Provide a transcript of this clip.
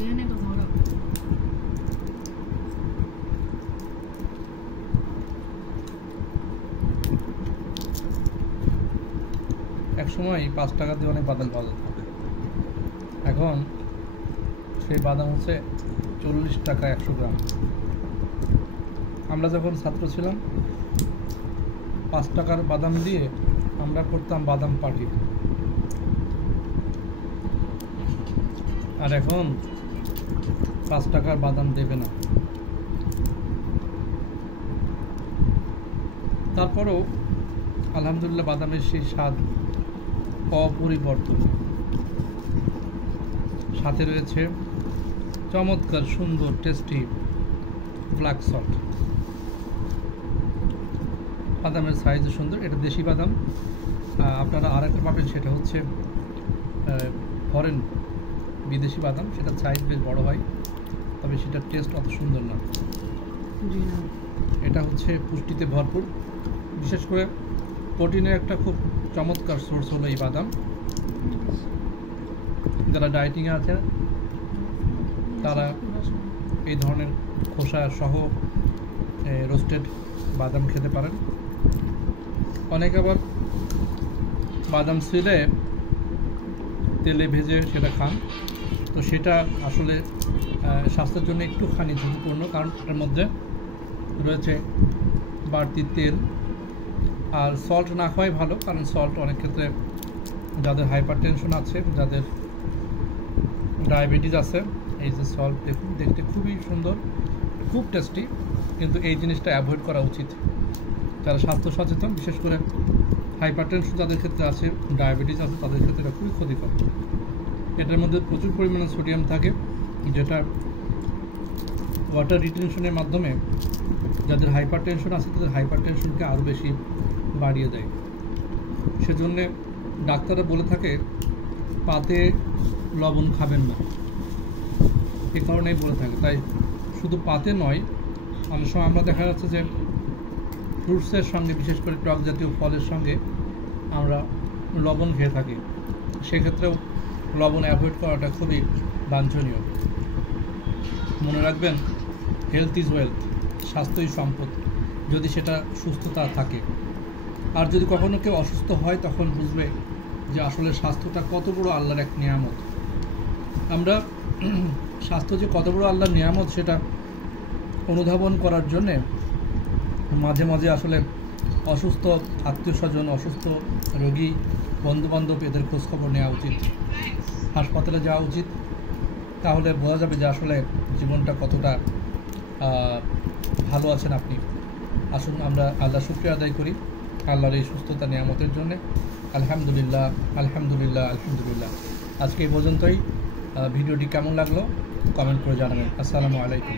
এক সময় 5 টাকা দিয়ে অনেক বাদাম পাওয়া যেত, এখন সেই বাদাম হচ্ছে 40 টাকা 100 গ্রাম। আমরা যখন ছাত্র ছিলাম 5 টাকার বাদাম দিয়ে আমরা করতাম বাদাম পার্টি, আর এখন 5 টাকার বাদাম দেবে না। তারপরেও আলহামদুলিল্লাহ বাদামের সেই স্বাদ অপরিবর্তন। সাথে রয়েছে চমৎকার সুন্দর টেস্টি ব্ল্যাক সল্ট। বাদামের সাইজও সুন্দর, এটা দেশি বাদাম। আপনারা আর একটা পাবেন, সেটা হচ্ছে ফরেন বিদেশি বাদাম, সেটা সাইজ বেশ বড় হয়, তবে সেটার টেস্ট অত সুন্দর না। এটা হচ্ছে পুষ্টিতে ভরপুর, বিশেষ করে প্রোটিনের একটা খুব চমৎকার সোর্স হলো এই বাদাম। যারা ডায়েটিংয়ে আছে তারা এই ধরনের খোসা সহ রোস্টেড বাদাম খেতে পারেন। অনেকে আবার বাদাম ছিলে তেলে ভেজে সেটা খান, তো সেটা আসলে স্বাস্থ্যের জন্য একটুখানি ঝুঁকিপূর্ণ, কারণ এর মধ্যে রয়েছে বাড়তি তেল। আর সল্ট না খাওয়াই ভালো, কারণ সল্ট অনেক ক্ষেত্রে যাদের হাইপার টেনশন আছে, যাদের ডায়াবেটিস আছে, এই যে সল্ট দেখুন, দেখতে খুবই সুন্দর, খুব টেস্টি, কিন্তু এই জিনিসটা অ্যাভয়েড করা উচিত। যারা স্বাস্থ্য সচেতন, বিশেষ করে হাইপার টেনশন যাদের ক্ষেত্রে আছে, ডায়াবেটিস আছে, তাদের ক্ষেত্রে এটা খুবই ক্ষতিকর। এটার মধ্যে প্রচুর পরিমাণে সোডিয়াম থাকে, যেটা ওয়াটার রিটেনশনের মাধ্যমে যাদের হাইপার টেনশন আছে তাদের হাইপার টেনশনকে আরও বেশি বাড়িয়ে দেয়। সেজন্যে ডাক্তাররা বলে থাকে পাতে লবণ খাবেন না, এই কারণেই বলে থাকে। তাই শুধু পাতে নয়, অনেক সময় আমরা দেখা যাচ্ছে যে ফ্রুটসের সঙ্গে, বিশেষ করে টক জাতীয় ফলের সঙ্গে আমরা লবণ খেয়ে থাকি, সেক্ষেত্রেও লবণ অ্যাভয়েড করাটা খুবই বাঞ্ছনীয়। মনে রাখবেন, হেলথ ইজ ওয়েলথ, স্বাস্থ্যই সম্পদ, যদি সেটা সুস্থতা থাকে। আর যদি কখনো কেউ অসুস্থ হয়, তখন বুঝবে যে আসলে স্বাস্থ্যটা কত বড় আল্লাহর এক নিয়ামত। আমরা স্বাস্থ্য যে কত বড় আল্লাহর নিয়ামত সেটা অনুধাবন করার জন্যে মাঝে মাঝে আসলে অসুস্থ আত্মীয় স্বজন, অসুস্থ রোগী, বন্ধুবান্ধব, এদের খোঁজখবর নেওয়া উচিত, হাসপাতালে যাওয়া উচিত। তাহলে বোঝা যাবে যে আসলে জীবনটা কতটা ভালো আছেন আপনি। আসুন আমরা আল্লাহ শুকরিয়া আদায় করি আল্লাহর এই সুস্থতা নিয়ামতের জন্যে। আলহামদুলিল্লাহ, আলহামদুলিল্লাহ, আলহামদুলিল্লাহ। আজকে এই পর্যন্তই। ভিডিওটি কেমন লাগলো কমেন্ট করে জানাবেন। আসসালামু আলাইকুম।